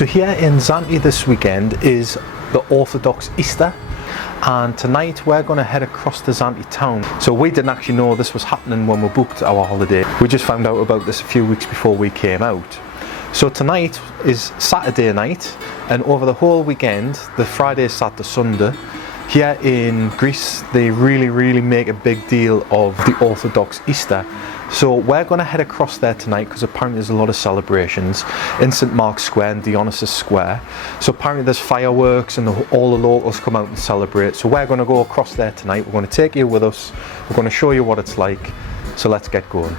So here in Zante this weekend is the Orthodox Easter, and tonight we're going to head across to Zakynthos Town. So we didn't actually know this was happening when we booked our holiday. We just found out about this a few weeks before we came out. So tonight is Saturday night, and over the whole weekend, the Friday, Saturday, Sunday, here in Greece they really make a big deal of the Orthodox Easter. So we're going to head across there tonight because apparently there's a lot of celebrations in St Mark's Square and Dionysus Square. So apparently there's fireworks and all the locals come out and celebrate. So we're going to go across there tonight. We're going to take you with us. We're going to show you what it's like. So let's get going.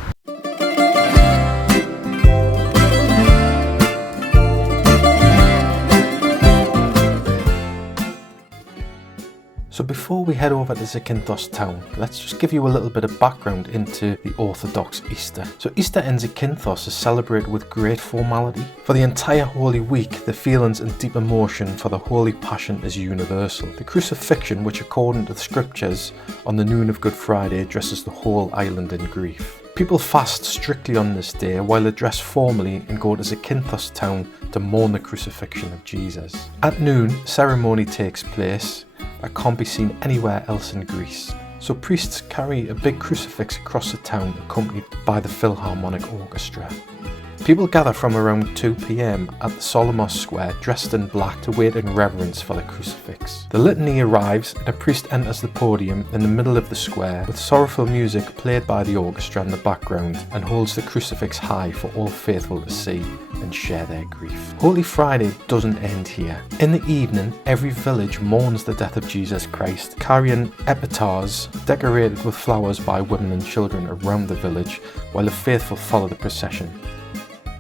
So before we head over to Zakynthos Town, let's just give you a little bit of background into the Orthodox Easter. So Easter in Zakynthos is celebrated with great formality. For the entire Holy Week, the feelings and deep emotion for the Holy Passion is universal. The crucifixion, which according to the scriptures on the noon of Good Friday dresses the whole island in grief. People fast strictly on this day while they dress formally and go to Zakynthos Town to mourn the crucifixion of Jesus. At noon, ceremony takes place that can't be seen anywhere else in Greece. So priests carry a big crucifix across the town accompanied by the Philharmonic Orchestra. People gather from around 2 p.m. at the Solomos Square dressed in black to wait in reverence for the crucifix. The litany arrives and a priest enters the podium in the middle of the square with sorrowful music played by the orchestra in the background and holds the crucifix high for all faithful to see and share their grief. Holy Friday doesn't end here. In the evening, every village mourns the death of Jesus Christ, carrying epitaphs decorated with flowers by women and children around the village while the faithful follow the procession.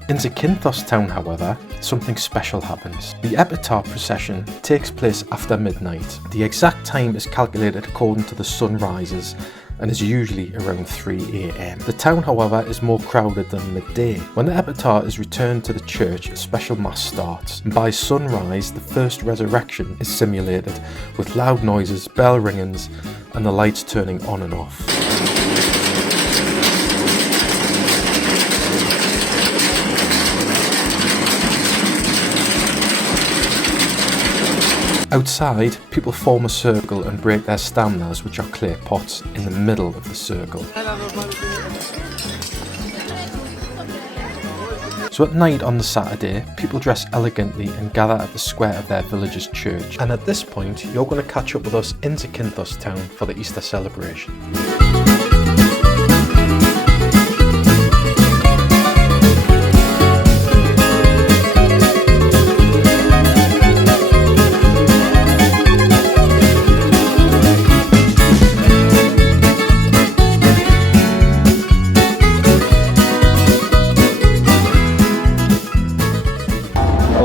In Zakynthos Town, however, something special happens. The epitaph procession takes place after midnight. The exact time is calculated according to the sun rises and is usually around 3 a.m. The town, however, is more crowded than midday. When the epitaph is returned to the church, a special mass starts, and by sunrise, the first resurrection is simulated with loud noises, bell ringings, and the lights turning on and off. Outside, people form a circle and break their stamnas, which are clay pots, in the middle of the circle. So at night on the Saturday, people dress elegantly and gather at the square of their village's church. And at this point, you're going to catch up with us in Zakynthos Town for the Easter celebration.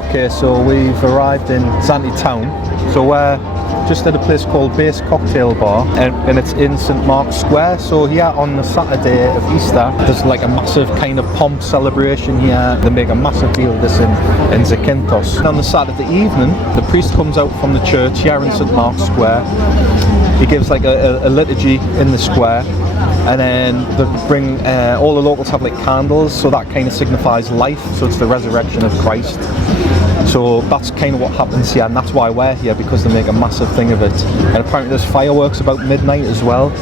Okay, so we've arrived in Zante Town. So we're just at a place called Base Cocktail Bar, and it's in St Mark's Square. So here on the Saturday of Easter, there's like a massive kind of pomp celebration here. They make a massive deal of this in Zakynthos. On the Saturday evening, the priest comes out from the church here in St Mark's Square. He gives like a liturgy in the square, and then they bring all the locals have like candles, so that kind of signifies life. So it's the resurrection of Christ. So that's kind of what happens here, and that's why we're here, because they make a massive thing of it. And apparently there's fireworks about midnight as well.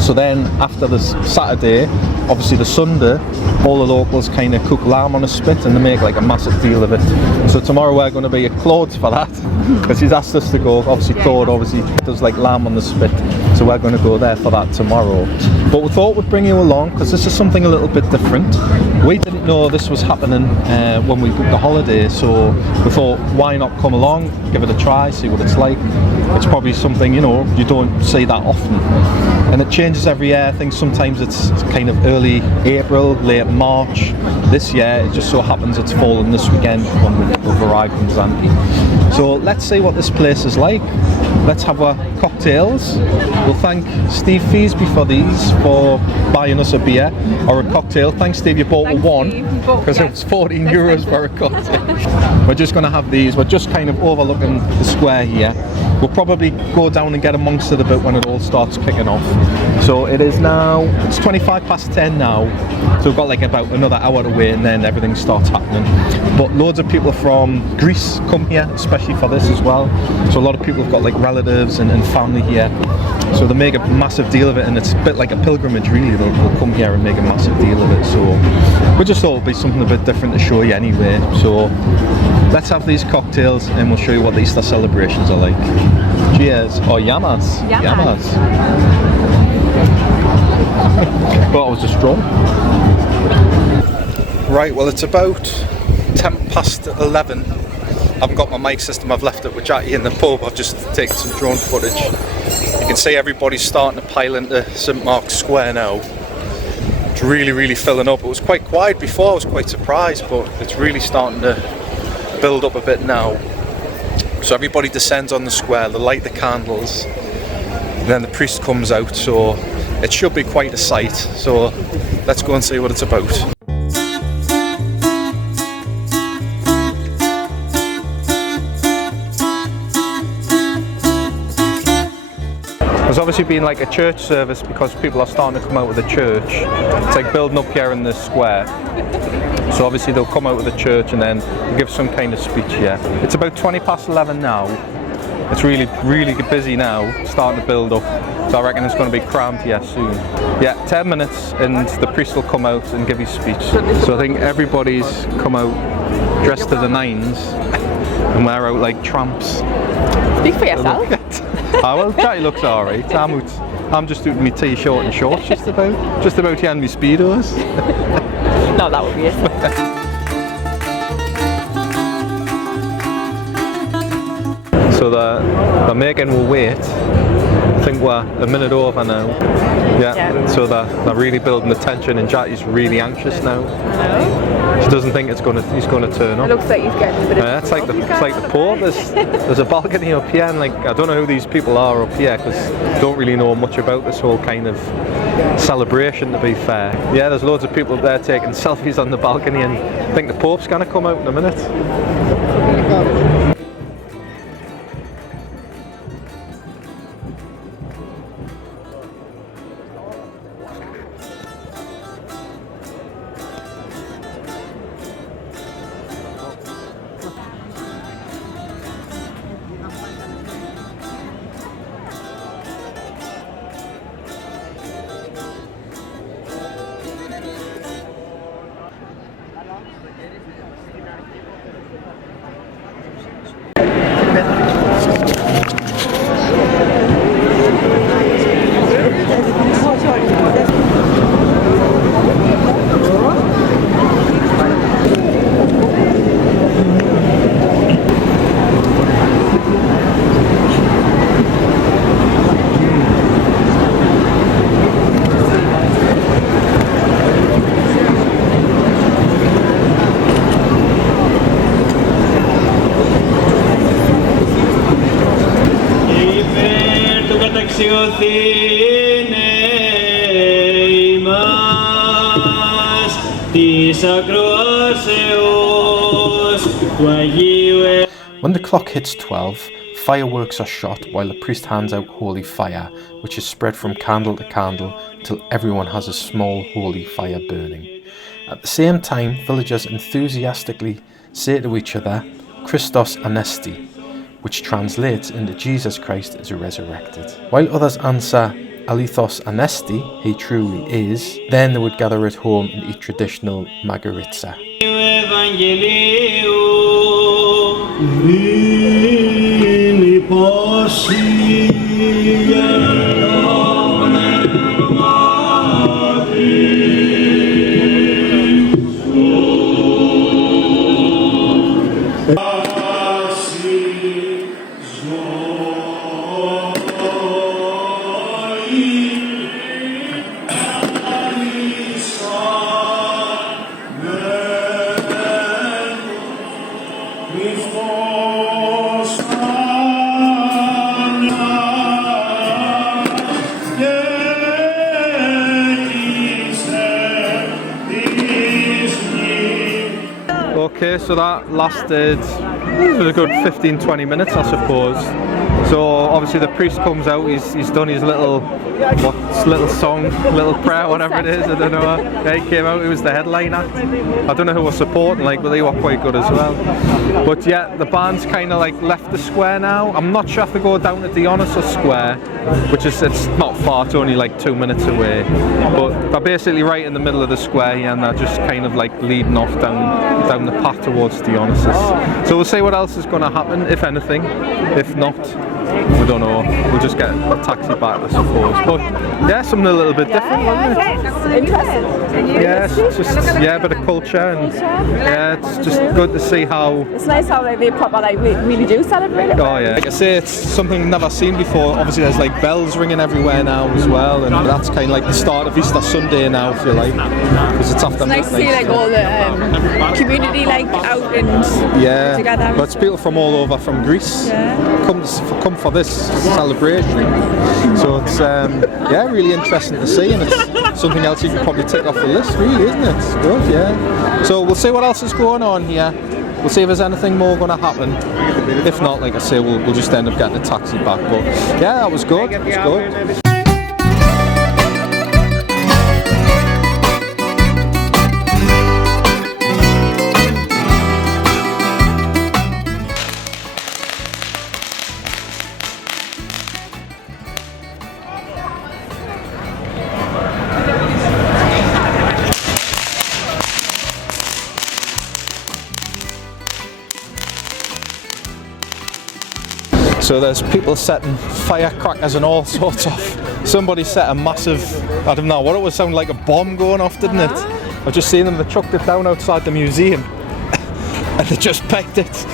So then after this Saturday, obviously the Sunday, all the locals kind of cook lamb on a spit and they make like a massive deal of it. So tomorrow we're going to be at Claude's for that, because he's asked us to go. Obviously Claude does like lamb on the spit, so we're going to go there for that tomorrow. But we thought we'd bring you along because this is something a little bit different. We didn't know this was happening when we booked the holiday, so we thought, why not come along, give it a try, see what it's like. It's probably something, you know, you don't see that often. And it changes every year. I think sometimes it's kind of early April, late March. This year it just so happens it's fallen this weekend when we've arrived in Zante. So let's see what this place is like. Let's have our cocktails. We'll thank Steve Feasby for these, for buying us a beer or a cocktail. Thanks Steve, you bought one because it was 14 euros for a cocktail. We're just going to have these. We're just kind of overlooking the square here. We'll probably go down and get amongst it a bit when it all starts kicking off. So it is now, it's 10:25 now, so we've got like about another hour to wait and then everything starts happening. But loads of people from Greece come here, especially for this as well. So a lot of people have got like relatives and family here. So they make a massive deal of it, and it's a bit like a pilgrimage really. They'll come here and make a massive deal of it. So we just thought it'd be something a bit different to show you anyway. So let's have these cocktails and we'll show you what the Easter celebrations are like. Cheers. Or yamas. Yamas. Thought I was a straw. Right, well it's about 11:10. I haven't got my mic system, I've left it with Jackie in the pub. I've just taken some drone footage. You can see everybody's starting to pile into St Mark's Square now. It's really filling up. It was quite quiet before, I was quite surprised, but it's really starting to build up a bit now. So everybody descends on the square, they light the candles, and then the priest comes out, so it should be quite a sight. So let's go and see what it's about. There's obviously been like a church service because people are starting to come out of the church. It's like building up here in this square. So obviously they'll come out of the church and then give some kind of speech here. It's about 11:20 now. It's really busy now, starting to build up. So I reckon it's going to be crammed here soon. Yeah, 10 minutes and the priest will come out and give his speech. So I think everybody's come out dressed to the nines and we're out like tramps. Speak for yourself. Oh, well, Jackie looks alright. I'm just doing my t-shirt and shorts just about here in my speedos. No, that would be it. So the making will wait. I think we're a minute over now. Yeah. So they're really building the tension, and Jackie's really anxious now. Hello. She doesn't think he's going to turn up. It looks like he's getting a bit of. It's like the Pope. There's a balcony up here, and like I don't know who these people are up here because I don't really know much about this whole kind of celebration. To be fair, yeah, there's loads of people up there taking selfies on the balcony, and I think the Pope's going to come out in a minute. When the clock hits 12, fireworks are shot while the priest hands out holy fire, which is spread from candle to candle until everyone has a small holy fire burning. At the same time, villagers enthusiastically say to each other, Christos Anesti, which translates into Jesus Christ is resurrected. While others answer, Alithos Anesti, he truly is, then they would gather at home and eat traditional margaritsa. Okay, so that lasted a good 15-20 minutes, I suppose. So obviously the priest comes out, he's done his little song, little prayer, whatever it is, I don't know. Yeah, he came out, he was the headline act. I don't know who was supporting, like, but they were quite good as well. But yeah, the band's kind of like left the square now. I'm not sure if they go down to Dionysus Square, which is, it's not far, it's only like 2 minutes away. But they're basically right in the middle of the square here, and they're just kind of like leading off down the path towards Dionysus. So we'll see what else is going to happen, if anything. If not, we don't know. We'll just get a taxi back, I suppose. But yeah, something a little bit different, wasn't it? Interesting. Yeah, it's just a bit of culture, and yeah, it's just good to see how. It's nice how like, they proper like really do celebrate it. Oh yeah, like I say, it's something I've never seen before. Obviously, there's like bells ringing everywhere now as well, and that's kind of like the start of Easter Sunday now, if you like, because it's after midnight. It's nice to see like all the community like out and together. But it's people from all over from Greece come for this celebration. So it's really interesting to see, and it's something else you can probably take off the list, really, isn't it? It's good, yeah. So we'll see what else is going on here. We'll see if there's anything more going to happen. If not, like I say, we'll just end up getting a taxi back. But yeah, that was good. It was good. So there's people setting firecrackers and all sorts off. Somebody set a massive, I don't know what it was, sounded like a bomb going off, didn't it? I've just seen them, they chucked it down outside the museum and they just pegged it,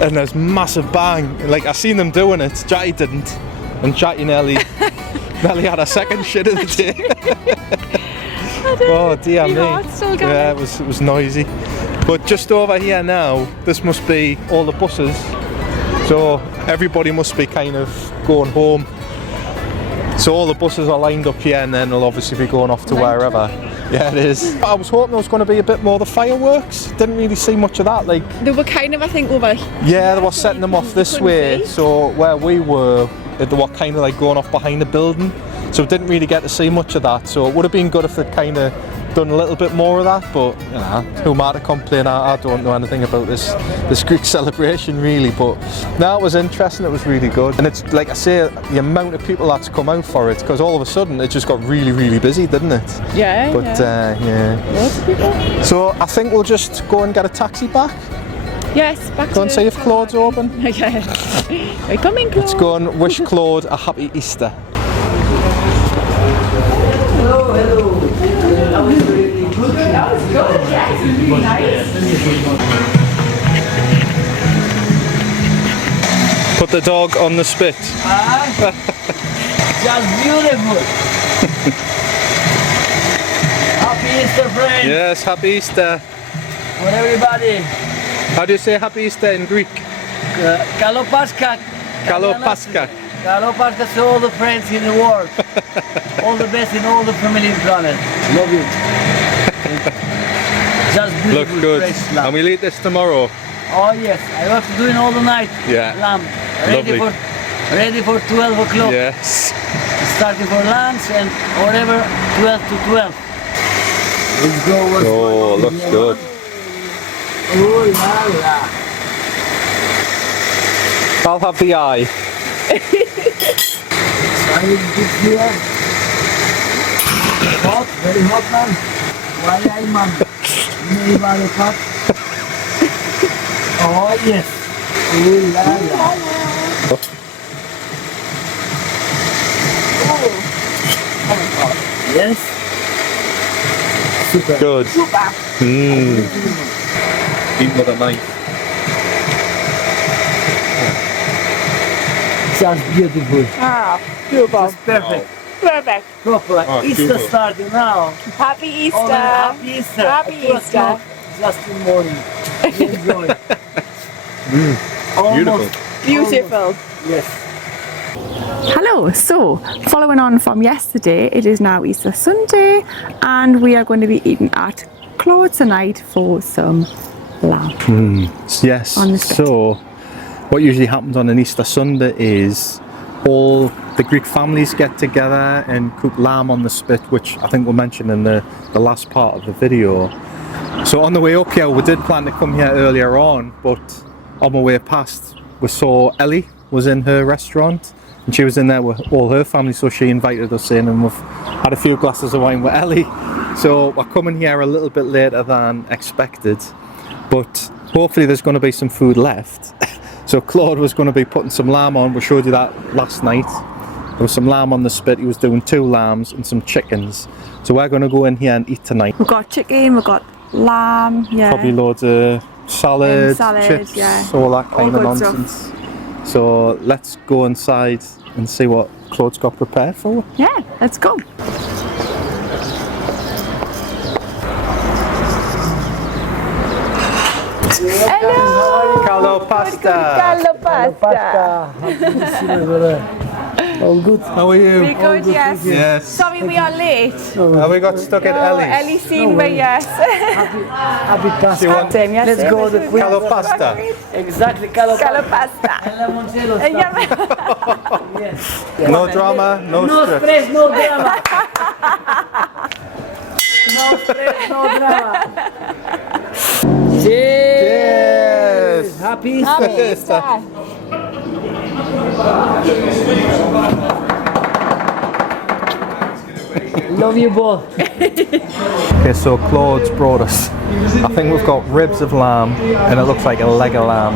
and there's massive bang. Like I seen them doing it, Jackie didn't, and Jackie nearly had a second shit of the day. Oh dear me. Yeah, it was noisy. But just over here now, this must be all the buses. So everybody must be kind of going home. So all the buses are lined up here, and then they'll obviously be going off to wherever. Yeah, it is. I was hoping there was going to be a bit more of the fireworks. Didn't really see much of that. Like they were kind of, I think, over. Yeah, they were setting them off this way. So where we were, they were kind of like going off behind the building. So we didn't really get to see much of that. So it would have been good if they'd kind of done a little bit more of that, but you know, who am I to complain? I don't know anything about this Greek celebration really, but no, it was interesting, it was really good. And it's like I say, the amount of people that's come out for it, because all of a sudden it just got really, really busy, didn't it? Yeah. But yeah. Lots of people. So I think we'll just go and get a taxi back. Yes, back Go and see if Claude's open. Okay. We're coming, Claude. Let's go and wish Claude a happy Easter. Hello. That was really good. That was good, yes, really nice. Put the dog on the spit. Just beautiful. Happy Easter, friends. Yes, happy Easter. For everybody. How do you say happy Easter in Greek? Καλό Pascha. Καλό Pascha. Καλό Pascha to all the friends in the world. All the best in all the family planet. Love you. Just beautiful. Look good. Fresh lamb. And we'll eat this tomorrow. Oh yes, I have to do it all the night. Yeah. Lamb. Ready for 12 o'clock. Yes. Starting for lunch and whatever, 12 to 12. Let's go. Oh, looks good. Oh la la. I'll have the eye. Hot, very hot, man. Why I, man? Very, very hot. Oh yes. Oh la la. Oh. Yes. Super. Good. Super. Eat with a knife. Just beautiful. Ah, beautiful. Just perfect. Perfect. Proper. Easter beautiful. starting now. Happy Easter. Oh, happy Easter. Happy At 2 Easter. o'clock, just in the morning. Enjoy. Beautiful. Yes. Hello, so following on from yesterday, it is now Easter Sunday and we are going to be eating at Claude tonight for some lamb. Yes, On the spit. so what usually happens on an Easter Sunday is all the Greek families get together and cook lamb on the spit, which I think we mentioned in the last part of the video. So on the way up here, we did plan to come here earlier on, but on my way past, we saw Ellie was in her restaurant, and she was in there with all her family, so she invited us in, and we've had a few glasses of wine with Ellie. So we're coming here a little bit later than expected, but hopefully there's going to be some food left. So Claude was going to be putting some lamb on. We showed you that last night. There was some lamb on the spit. He was doing 2 lambs and some chickens. So we're going to go in here and eat tonight. We've got chicken, we've got lamb, yeah. Probably loads of salad, chips, yeah. all that kind All of good nonsense. stuff. So let's go inside and see what Claude's got prepared for. Yeah, let's go. Hello! Calo pasta! Calo pasta! All good. How are you? We good, yes. Yes. Sorry we are late. Have we got stuck at Oh, Ellie's? Ellie's seen me, yes. Happy pasta. You want Same, yes. Let's go the Calo pasta? Exactly, Calo Calo pasta. Moncello Yeah. Yes. No drama, no No stress. stress, no drama. No stress, no drama. Cheers. Yes. Happy Easter. Happy Easter. Love you both. Okay, so Claude's brought us, I think we've got ribs of lamb, and it looks like a leg of lamb,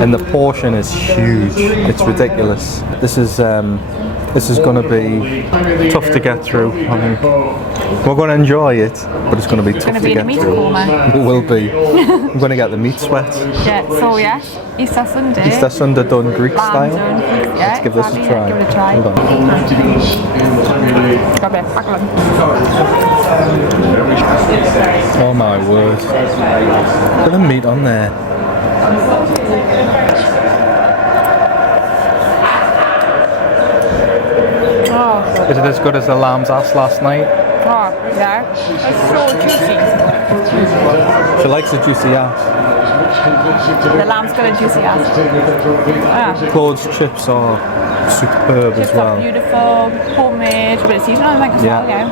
and the portion is huge. It's ridiculous. This is going to be tough to get through. I think we're going to enjoy it, but it's going to be tough to get through. It will be. I'm going to get the meat sweat. Yeah, so yes, Easter Sunday. Easter Sunday done Greek Lamb style. done. Yeah, Let's give this a exactly, try. yeah, give it a try. Hold on. Grab it, back on. Oh my word. Look at the meat on there. Oh, Is it as good as the lamb's ass last night? oh, yeah. It's so juicy. She likes a juicy ass. The lamb's got a juicy ass. Yeah. Claude's chips are superb Chips as well. are beautiful, homemade, a bit of seasoning on them as well, yeah.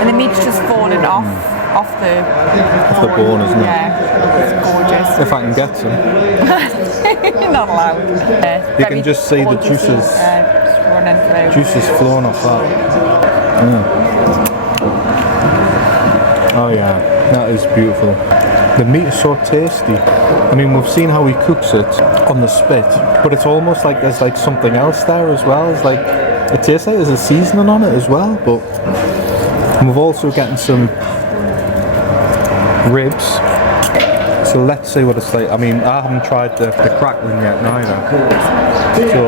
And the meat's just falling off the bone, isn't it? Yeah, it's gorgeous. If I can get some. You're not allowed. You can just see the juices. Just running through. Juices flowing off that. Oh yeah, that is beautiful. The meat is so tasty. I mean, we've seen how he cooks it on the spit, but it's almost like there's like something else there as well. It's like, it tastes like there's a seasoning on it as well, but and we've also getting some ribs. So let's see what it's like. I mean, I haven't tried the crackling yet neither. So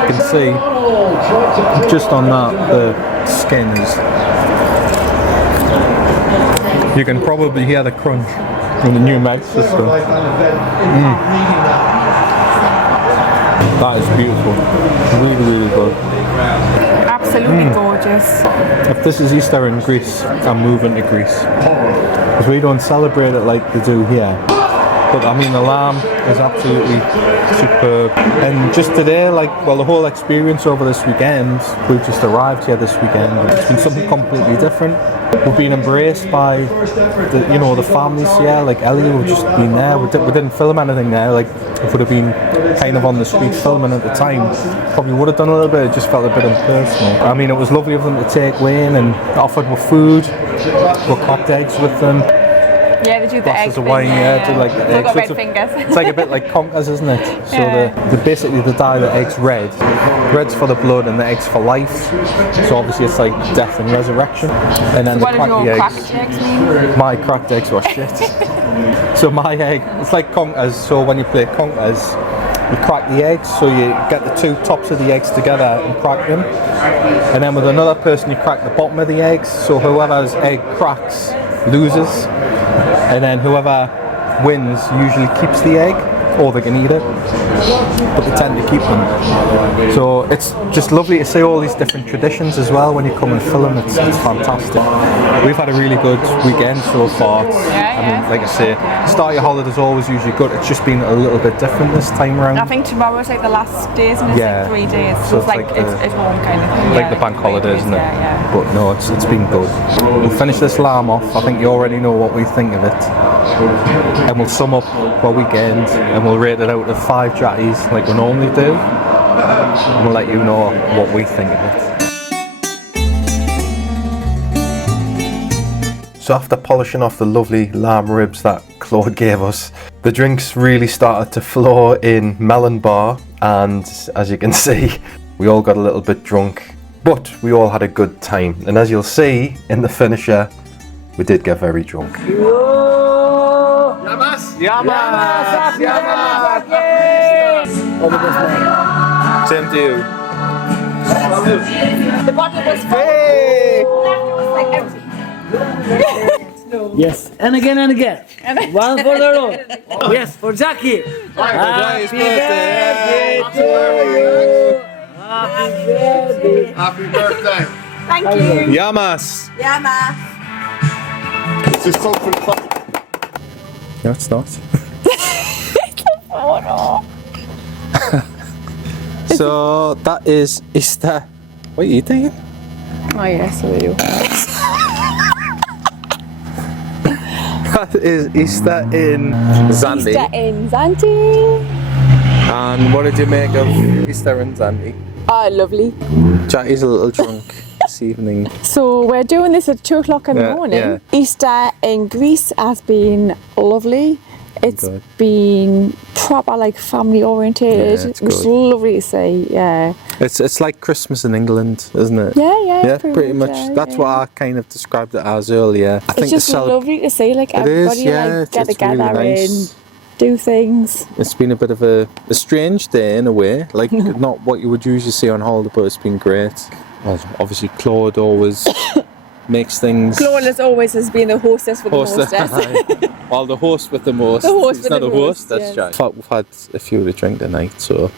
you can see just on that the skin is. You can probably hear the crunch from the new Meg system. That is beautiful. Really, really good. Absolutely gorgeous. If this is Easter in Greece, I'm moving to Greece. Because we don't celebrate it like they do here. But I mean, the lamb is absolutely superb. And just today, like, well, the whole experience over this weekend, we've just arrived here this weekend. It's been something completely different. We've been embraced by the families here, like Ellie, we've just been there. We didn't film anything there. Like, if we would have been kind of on the street filming at the time, probably would have done a little bit. It just felt a bit impersonal. I mean, it was lovely of them to take Wayne and offered with food. We cracked eggs with them. Yeah, they do the egg Glasses of wine, yeah, do like the They've got eggs. red fingers. It's like a bit like conkers, isn't it? So Yeah. they basically dye the eggs red. Red's for the blood and the eggs for life. So obviously it's like death and resurrection. And then What they does crack your the cracked eggs. eggs mean? My cracked eggs were shit. So my egg, it's like conkers. So when you play conkers, you crack the eggs. So you get the two tops of the eggs together and crack them. And then with another person, you crack the bottom of the eggs. So whoever's egg cracks loses. And then whoever wins usually keeps the egg, or they can eat it, but they tend to keep them. So it's just lovely to see all these different traditions as well when you come and film. It's fantastic. We've had a really good weekend so far. Yeah, I mean, like I say, start your holidays always usually good. It's just been a little bit different this time around. I think tomorrow's like the last days, and it's like 3 days. So it's like it's at home kind of thing. Like the bank holidays, isn't it? Yeah. But no, it's been good. We'll finish this lamb off. I think you already know what we think of it. And we'll sum up our weekend and we'll rate it out of 5 jatties like we normally do. And we'll let you know what we think of it. So after polishing off the lovely lamb ribs that Claude gave us, the drinks really started to flow in Melon Bar, and as you can see, we all got a little bit drunk, but we all had a good time. And as you'll see in the finisher, we did get very drunk. Yamas! Yamas! Yamas! All the best, man. Same to you. The bottle was full. Hey! Left it was like empty. Yes, and again and again. One for the road. Yes, for Jackie. Happy birthday to you. Happy birthday. Happy birthday. Thank you. Yamas! Yeah, man. It's just something fun. No, it's not. Oh no. So that is Easter. What are you doing? Oh yes, we do. That is Easter in Zante. Easter in Zante. And what did you make of Easter in Zante? Oh, lovely. Jackie's a little drunk this evening. So we're doing this at 2 o'clock in the Yeah, morning. yeah. Easter in Greece has been lovely. It's Good. been proper like family oriented. Yeah, it's It was good. lovely to see, yeah. It's like Christmas in England, isn't it? Yeah, pretty much. yeah, That's yeah. what I kind of described it as earlier. I think It's just the lovely to see like It is, everybody yeah, like get it's really together nice. and do things. It's been a bit of a strange day in a way, like not what you would usually see on holiday, but it's been great. Well, obviously Claude always makes things. Claude as always has been the hostess for the hostess. Well, the host with the most. The host He's with not the a most, host, that's yes. Jack. But we've had a few to drink tonight, so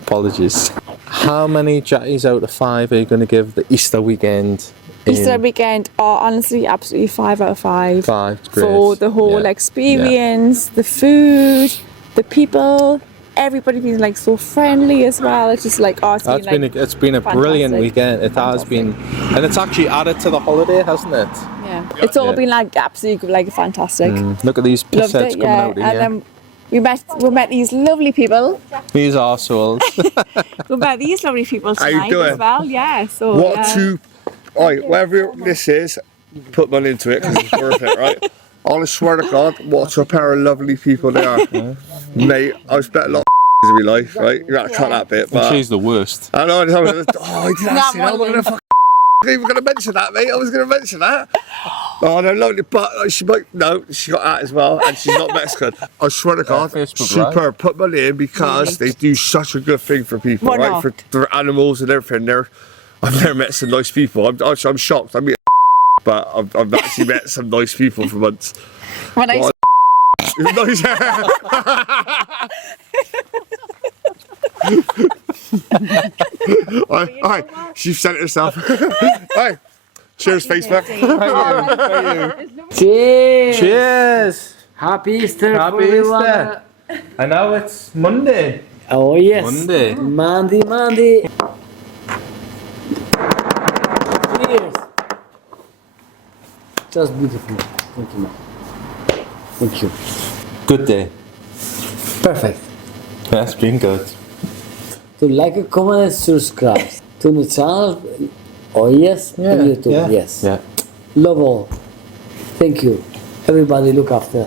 apologies. How many jatties out of 5 are you going to give the Easter weekend? Easter weekend are honestly absolutely 5 out of 5. 5, great. For the whole Yeah. experience, the food, the people, everybody being like so friendly as well. It's just like, oh, it's That's been like, it's been a brilliant fantastic. weekend. It has been, and it's actually added to the holiday, hasn't it? yeah. It's all Yeah. been like absolutely like fantastic. Look at these Loved pissheads it, coming yeah. out of And here. then we met these lovely people. These arseholes. We met these lovely people How you tonight doing? as well. Yeah. So What yeah. to... Alright, whatever this is, put money into it because it's worth it, right? I swear to God, what a pair of lovely people they are. Mate, I've spent a lot of in my life, right? You got to cut that bit, but... She's the worst. I know, I did that scene. I'm going to even going to mention that, mate. I was going to mention that. Oh, no, lovely, but she might... No, she got that as well, and she's not Mexican. I swear to God, Facebook super. Put money in because they do such a good thing for people, Why right? not? For animals and everything. I've never met some nice people. I'm shocked. I mean, but I've actually met some nice people for months. When I Nice. Alright, she's sent it herself. Alright, cheers, Facebook. Cheers. Cheers! Happy Easter, Happy for everyone. Easter. And now it's Monday. Oh yes. Monday. Monday. Cheers. Just beautiful. Thank you, man. Thank you. Good day. Perfect. That's been good. To like, comment, and subscribe to the channel. Oh yes, on YouTube. Yes. Yeah. Love all. Thank you. Everybody look after.